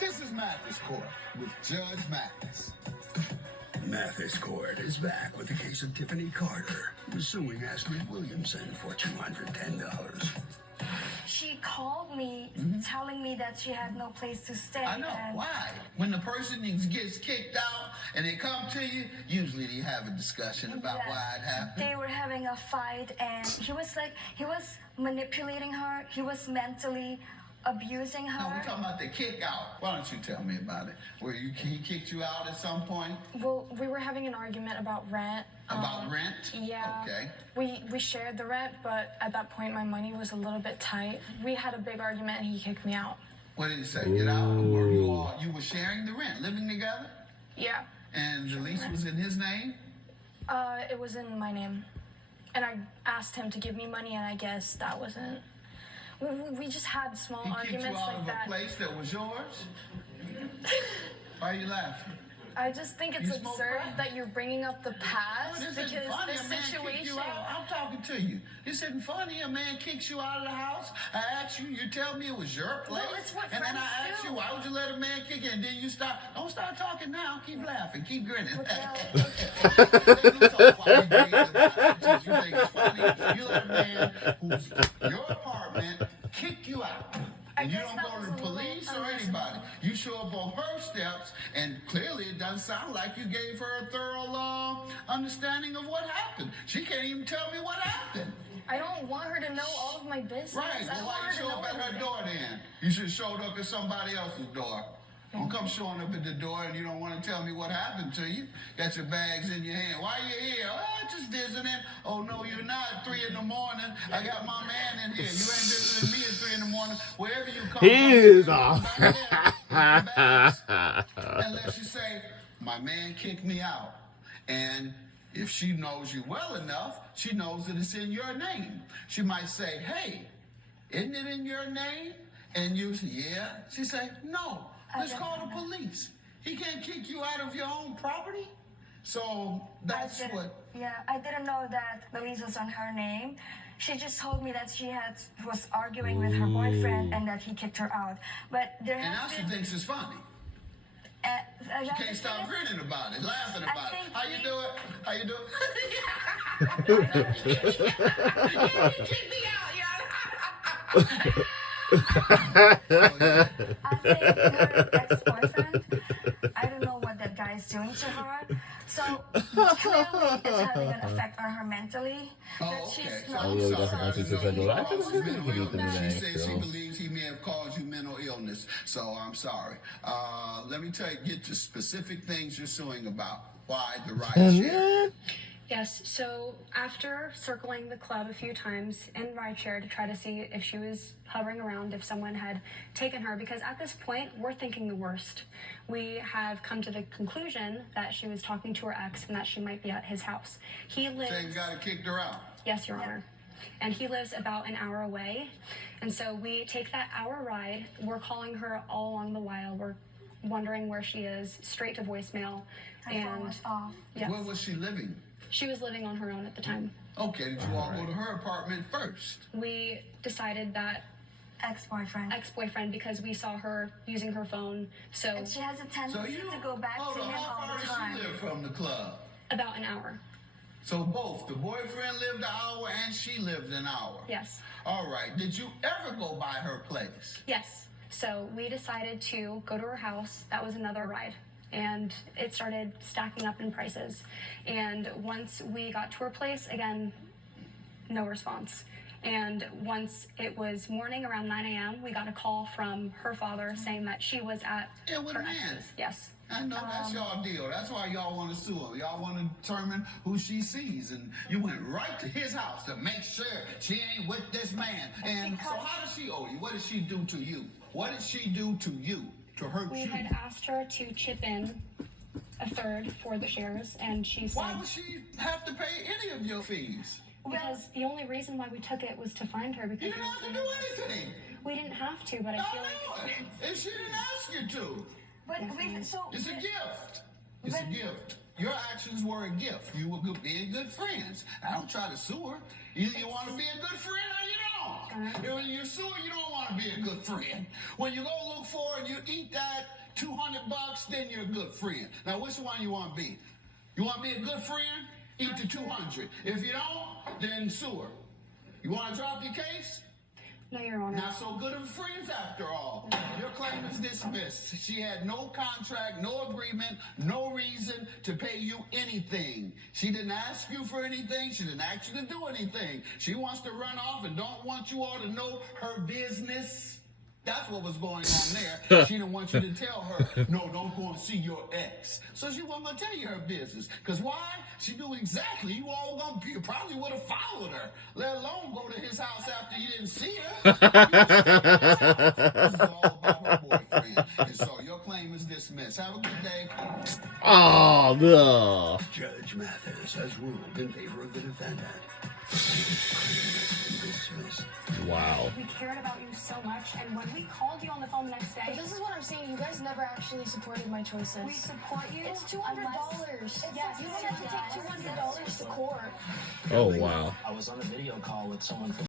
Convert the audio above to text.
This is Mathis Court with Judge Mathis. Mathis Court is back with the case of Tiffany Carter, suing Astrid Williamson for $210. She called me telling me that she had no place to stay. I know. Why? When the person gets kicked out and they come to you, usually they have a discussion about why it happened. They were having a fight, and he was manipulating her. He was mentally abusing her. No, we're talking about the kick out. Why don't you tell me about it? He kicked you out at some point? Well, we were having an argument about rent. About rent? Yeah. Okay. We shared the rent, but at that point my money was a little bit tight. We had a big argument and he kicked me out. What did he say? Get out? Or you were sharing the rent, living together? Yeah. And the lease was in his name? It was in my name. And I asked him to give me money, and I guess that wasn't... We just had small arguments like that. He kicked you out of a place that was yours? Why are you laughing? I just think it's absurd that you're bringing up the past because the situation. I'm talking to you. This isn't funny. A man kicks you out of the house. I asked you. You tell me it was your place. Well, it's what and then I asked do. you, why would you let a man kick you? And then you start. Don't start talking now. Keep laughing. Keep grinning. You think it's funny. You let a man who's your apartment kick you out. And you don't go to the police or anybody. You show up on her steps, and clearly it doesn't sound like you gave her a thorough understanding of what happened. She can't even tell me what happened. I don't want her to know all of my business. Right, well, why you show up at her door then? You should have showed up at somebody else's door. Don't come showing up at the door and you don't want to tell me what happened to you. Got your bags in your hand. Why are you here? Oh, just visiting. Oh, no, you're not. 3 in the morning. I got my man in here. You ain't visiting me at 3 in the morning. Wherever you come He is off. Unless you say, my man kicked me out. And if she knows you well enough, she knows that it's in your name. She might say, hey, isn't it in your name? And you say, yeah. She say, no. Let's call the police. He can't kick you out of your own property. So that's what. Yeah, I didn't know that the lease was on her name. She just told me that she was arguing with her boyfriend and that he kicked her out. But there and now she thinks it's funny. She can't stop grinning about it, laughing about it. How you do it? How you do it? Yeah, he kicked me out, yeah. I think her ex-boyfriend, I don't know what that guy is doing to her. So clearly it's having an effect on her mentally. Oh, okay. She's So not I'm sorry. She says she believes he may have caused you mental illness. So I'm sorry. Let me get to specific things you're suing about. Why the ride share? Yes, so after circling the club a few times in rideshare to try to see if she was hovering around, if someone had taken her, because at this point, we're thinking the worst. We have come to the conclusion that she was talking to her ex and that she might be at his house. He lives... Same guy kicked her out? Yes, Your Honor. And he lives about an hour away. And so we take that hour ride. We're calling her all along the while. We're wondering where she is, straight to voicemail. Her phone was off. Yes. Where was she living? She was living on her own at the time. Okay, did you all go to her apartment first? We decided that ex-boyfriend because we saw her using her phone. So and she has a tendency to go back to him all the time. How far did she live from the club? About an hour. So both the boyfriend lived an hour and she lived an hour? Yes. All right. Did you ever go by her place? Yes. So we decided to go to her house. That was another ride. And it started stacking up in prices. And once we got to her place, again, no response. And once it was morning around 9 a.m., we got a call from her father saying that she was at her ex's. Yes. I know that's y'all deal. That's why y'all want to sue her. Y'all want to determine who she sees. And you went right to his house to make sure she ain't with this man. And so how does she owe you? What did she do to you? What did she do to you to hurt you? We had asked her to chip in a third for the shares, and she said... Why would she have to pay any of your fees? Because the only reason why we took it was to find her. Because you didn't have to do anything. We didn't have to, but I feel like... And she didn't ask you to. But it's a gift. It's a gift. Your actions were a gift. You were being good friends. I don't try to sue her. Either you want to be a good friend or you don't. When you're sure you don't want to be a good friend. When you go look for and you eat that $200, then you're a good friend. Now, which one you want to be? You want to be a good friend? Eat the 200. If you don't, then sue her. You want to drop your case? No, Your Honor. Not so good of friends after all. Your claim is dismissed. She had no contract, no agreement, no reason to pay you anything. She didn't ask you for anything. She didn't ask you to do anything. She wants to run off and don't want you all to know her business. That's what was going on there. She didn't want you to tell her, no, don't go and see your ex. So she wasn't going to tell you her business. Because why? She knew exactly. You all probably would have followed her, let alone go to his house after you didn't see her. This is all about her boyfriend. And so your claim is dismissed. Have a good day. Oh, no. Judge Mathis has ruled in favor of the defendant. Dismissed. Wow. We cared about you so much, and when we called you on the phone the next But day, this is what I'm saying. You guys never actually supported my choices. we support you. It's $200. Yes, You don't have to take $200 to court. Oh, wow. I was on a video call with someone from